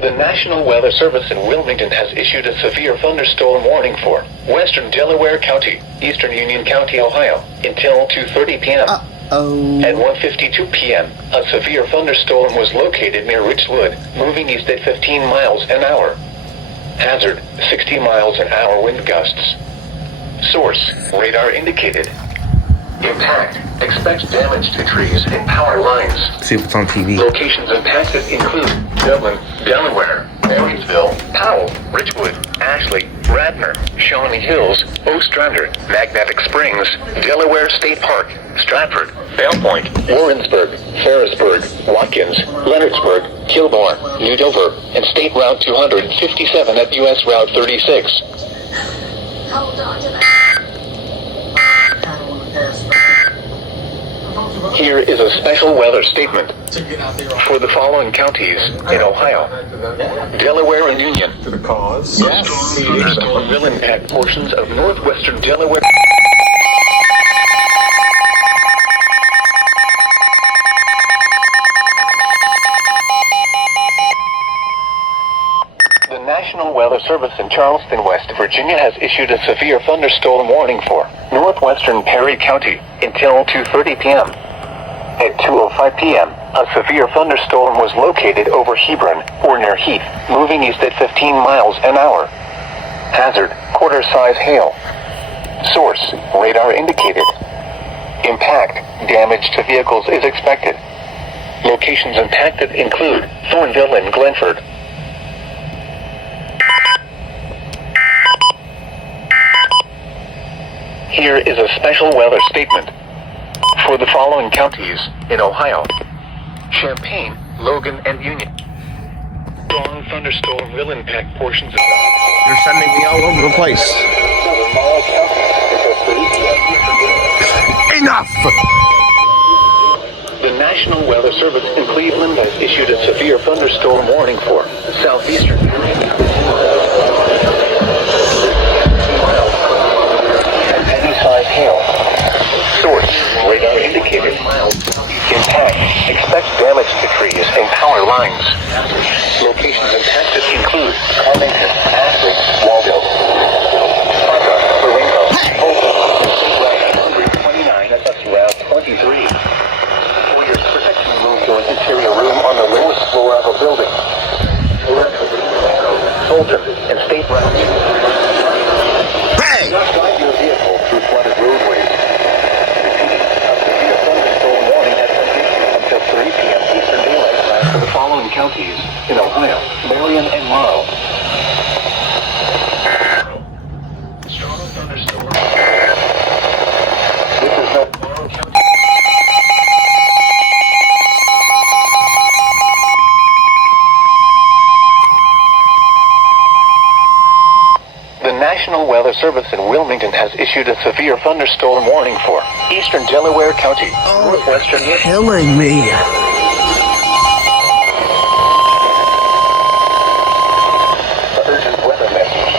The National Weather Service in Wilmington has issued a severe thunderstorm warning for western Delaware County, eastern Union County, Ohio, until 2:30 p.m. At 1:52 p.m., a severe thunderstorm was located near Richwood, moving east at 15 miles an hour. Hazard, 60 miles an hour wind gusts. Source, radar indicated. Impact, expect damage to trees and power lines. See if it's on TV. Locations impacted include Dublin, Delaware, Marysville, Powell, Richwood, Ashley, Radnor, Shawnee Hills, Ostrander, Magnetic Springs, Delaware State Park, Stratford, Bell Point, Warrensburg, Ferrisburg, Watkins, Leonardsburg, Kilbourne, New Dover, and State Route 257 at US Route 36. Hold on to that. Here is a special weather statement for the following counties in Ohio: Delaware and Union. To the cause. Yes. The storm will impact portions of northwestern Delaware. The National Weather Service in Charleston, West Virginia has issued a severe thunderstorm warning for northwestern Perry County until 2:30 p.m. At 2:05 p.m., a severe thunderstorm was located over Hebron, or near Heath, moving east at 15 miles an hour. Hazard, quarter-size hail. Source, radar indicated. Impact, damage to vehicles is expected. Locations impacted include Thornville and Glenford. Here is a special weather statement for the following counties in Ohio: Champaign, Logan, and Union. Strong thunderstorm will impact portions of... You're sending me all over the place. Enough! The National Weather Service in Cleveland has issued a severe thunderstorm warning for southeastern and heavy-sized hail. Source, radar indicated. Impact, expect damage to trees and power lines. Locations impacted include Covington, Ashley, Waldo, Baringo, Oakland, 129, that's Route 23. For your protection, move to an interior room on the lowest floor of a building. Fulton and State Route. Hey! Do not drive your vehicle through flooded roadways. Until 3 p.m. Eastern Daylight Time for the following counties in Ohio: Marion and Morrow. Strong thunderstorm. This is no Morrow County. The National Weather Service in Wilmington has issued a severe thunderstorm warning for eastern Delaware County, northwestern Michigan. Killing me. Urgent weather message.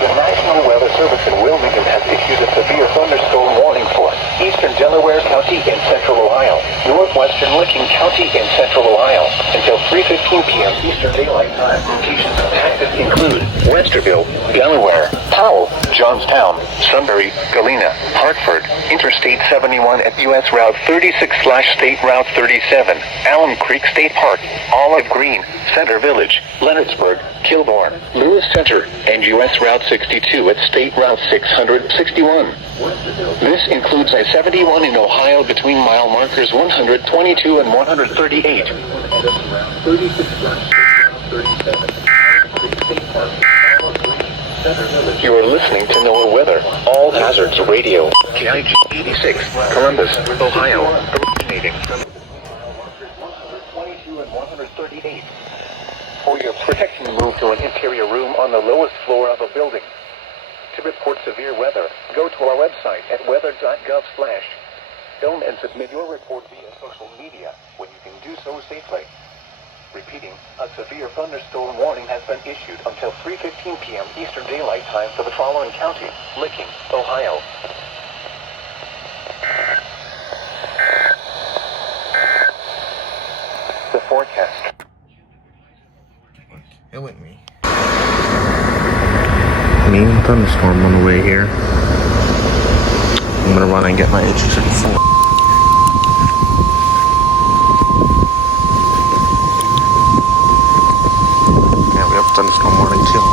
The National Weather Service in Wilmington has issued a severe thunderstorm warning for eastern Delaware County and central Ohio, northwestern Licking County and central Ohio, until 3:15 p.m. Eastern Daylight Time. Locations impacted include Westerville, Delaware, Powell, Johnstown, Sunbury, Galena, Hartford, Interstate 71 at US Route 36/State Route 37, Alum Creek State Park, Olive Green, Center Village, Leonardsburg, Kilbourne, Lewis Center, and US Route 62 at State Route 661. This includes I-71 in Ohio between mile markers 122 and 138. You are listening to NOAA Weather, All Hazards Radio, KIG 86, Columbus, Ohio, originating from 22 and 100. 438. For your protection, move to an interior room on the lowest floor of a building. To report severe weather, go to our website at weather.gov/. Film and submit your report via social media when you can do so safely. Repeating, a severe thunderstorm warning has been issued until 3:15 p.m. Eastern Daylight Time for the following county: Licking, Ohio. The forecast. Killing me. Mean thunderstorm on the way here. I'm gonna run and get my H34. Yeah, we have a thunderstorm warning too.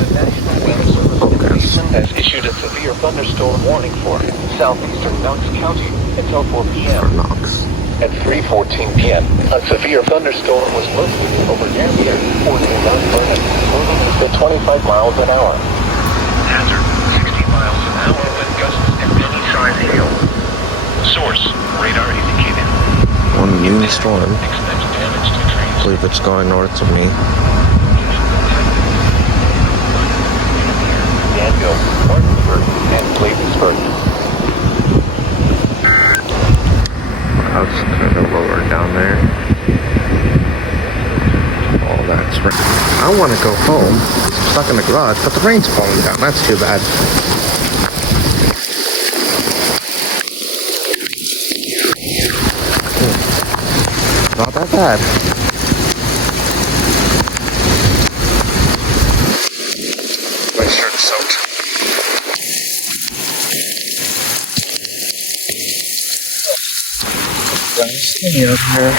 The National Weather Service in Houston has issued a severe thunderstorm warning for southeastern Knox County until 4 For p.m. Knox. At 3:14 p.m., a severe thunderstorm was located over Gambia, or near Mount Vernon, moving at 25 miles an hour. Hazard, 60 miles an hour with gusts and any size hail. Source, radar indicated. One new storm. Expect damage to trees. I believe it's going north of me. Danville, Martinsburg, and Bladensburg. Clouds kind of lower down there. Oh, that's right. I want to go home. I'm stuck in the garage, but the rain's falling down. That's too bad. Not that bad. My shirt's soaked. Stay up here.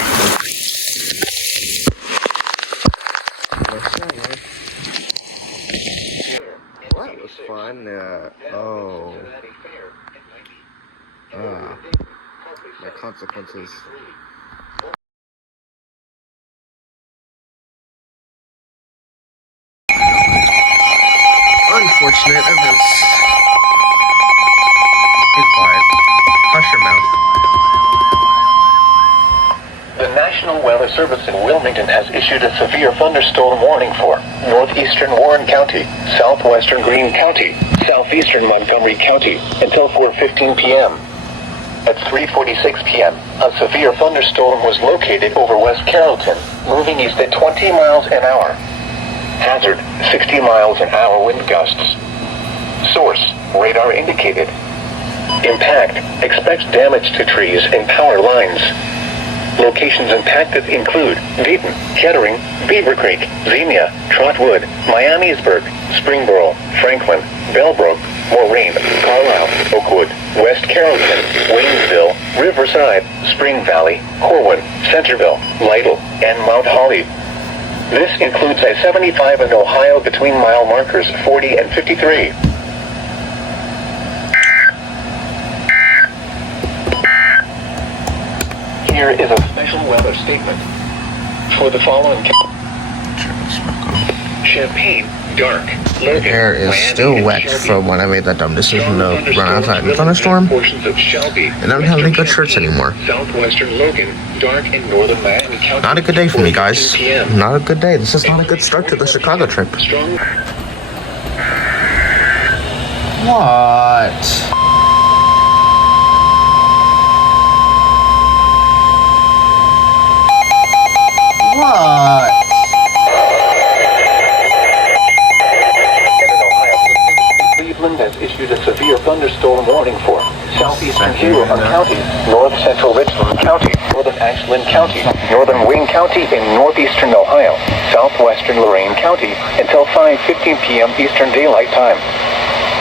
Well, that was fun. My consequences. Unfortunate events. Be quiet. Hush your mouth. The National Weather Service in Wilmington has issued a severe thunderstorm warning for northeastern Warren County, southwestern Greene County, southeastern Montgomery County until 4:15 p.m. At 3:46 p.m., a severe thunderstorm was located over West Carrollton, moving east at 20 miles an hour. Hazard, 60 miles an hour wind gusts. Source, radar indicated. Impact, expects damage to trees and power lines. Locations impacted include Dayton, Kettering, Beaver Creek, Xenia, Trotwood, Miamisburg, Springboro, Franklin, Bellbrook, Moraine, Carlisle, Oakwood, West Carrollton, Waynesville, Riverside, Spring Valley, Corwin, Centerville, Lytle, and Mount Holly. This includes I-75 in Ohio between mile markers 40 and 53. Here is a special weather statement for the following Champaign, dark, Logan, My hair is Miami, still and wet Shelby. from when I made that dumb decision to Strong run outside in a thunderstorms thunderstorm. portions of Shelby, And I don't have any good western shirts Champaign, anymore. Southwestern Logan, dark in northern Miami County. Not a good day for me, guys. 4:15 p.m. Not a good day. This is not a good start to the Chicago trip. Strong. What? What? In Ohio, Cleveland has issued a severe thunderstorm warning for southeastern Huron County, north central Richland County, northern Ashland County, northern Wayne County, and northeastern Ohio, southwestern Lorain County until 5:15 p.m. Eastern Daylight Time.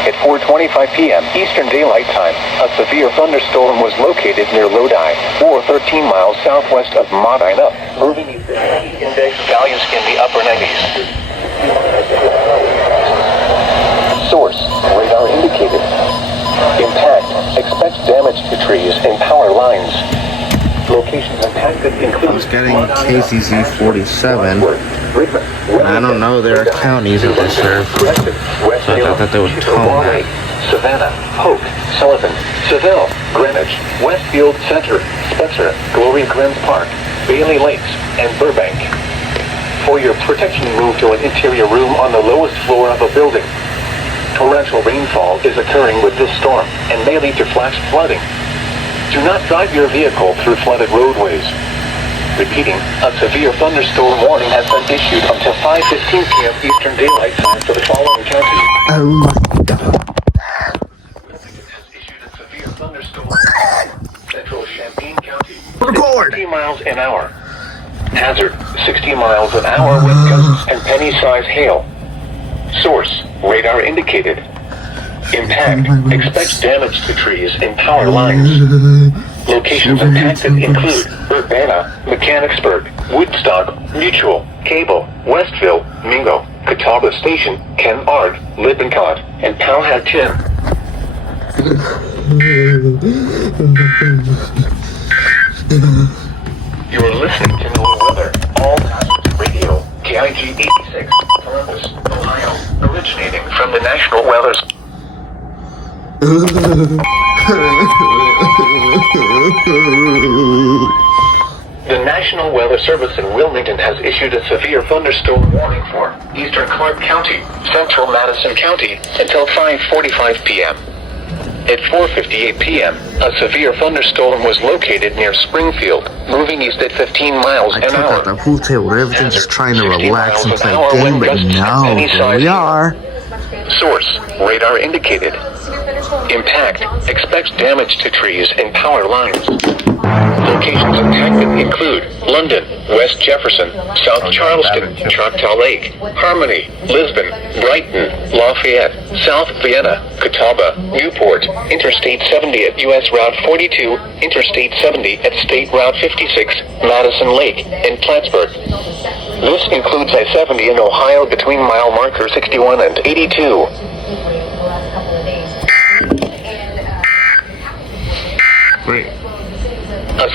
At 4:25 p.m. Eastern Daylight Time, a severe thunderstorm was located near Lodi, or 13 miles southwest of Medina, moving east at index values in the upper 90s. Source, radar indicated. Impact, expects damage to trees and power lines. Locations impacted include... I was getting KCZ 47. And I don't know there are counties that they serve. So I thought that they would tone that. Savannah, Polk, Sullivan, Seville, Greenwich, Westfield Center, Spencer, Gloria Grands Park, Bailey Lakes, and Burbank. For your protection, move to an interior room on the lowest floor of a building. Torrential rainfall is occurring with this storm and may lead to flash flooding. Do not drive your vehicle through flooded roadways. Repeating, a severe thunderstorm warning has been issued until 5:15 p.m. Eastern Daylight Time for the following counties. Oh my god. Has issued a severe thunderstorm. Central Champaign County. Record. 60 miles an hour. Hazard, 60 miles an hour with gusts and penny-size hail. Source, radar indicated. Impact, expect damage to trees and power lines. Locations impacted include Urbana, Mechanicsburg, Woodstock, Mutual, Cable, Westville, Mingo, Catawba Station, Ken Ard, Lippincott, and Powhatan. You are listening to NOAA Weather, All Hazards Radio, KIG 86, Columbus, Ohio, originating from the National Weather. The National Weather Service in Wilmington has issued a severe thunderstorm warning for eastern Clark County, central Madison County, until 5:45 p.m. At 4:58 p.m., a severe thunderstorm was located near Springfield, moving east at 15 miles I an took hour. out the pool table, everything's just trying to 60 relax and miles play an hour game, wind but gusts and no, here penny-sized we hail. are. Source, radar indicated. Impact, expects damage to trees and power lines. Locations impacted include London, West Jefferson, South Charleston, Choctaw Lake, Harmony, Lisbon, Brighton, Lafayette, South Vienna, Catawba, Newport, Interstate 70 at US Route 42, Interstate 70 at State Route 56, Madison Lake, and Plattsburgh. This includes I-70 in Ohio between mile marker 61 and 82. Wait. A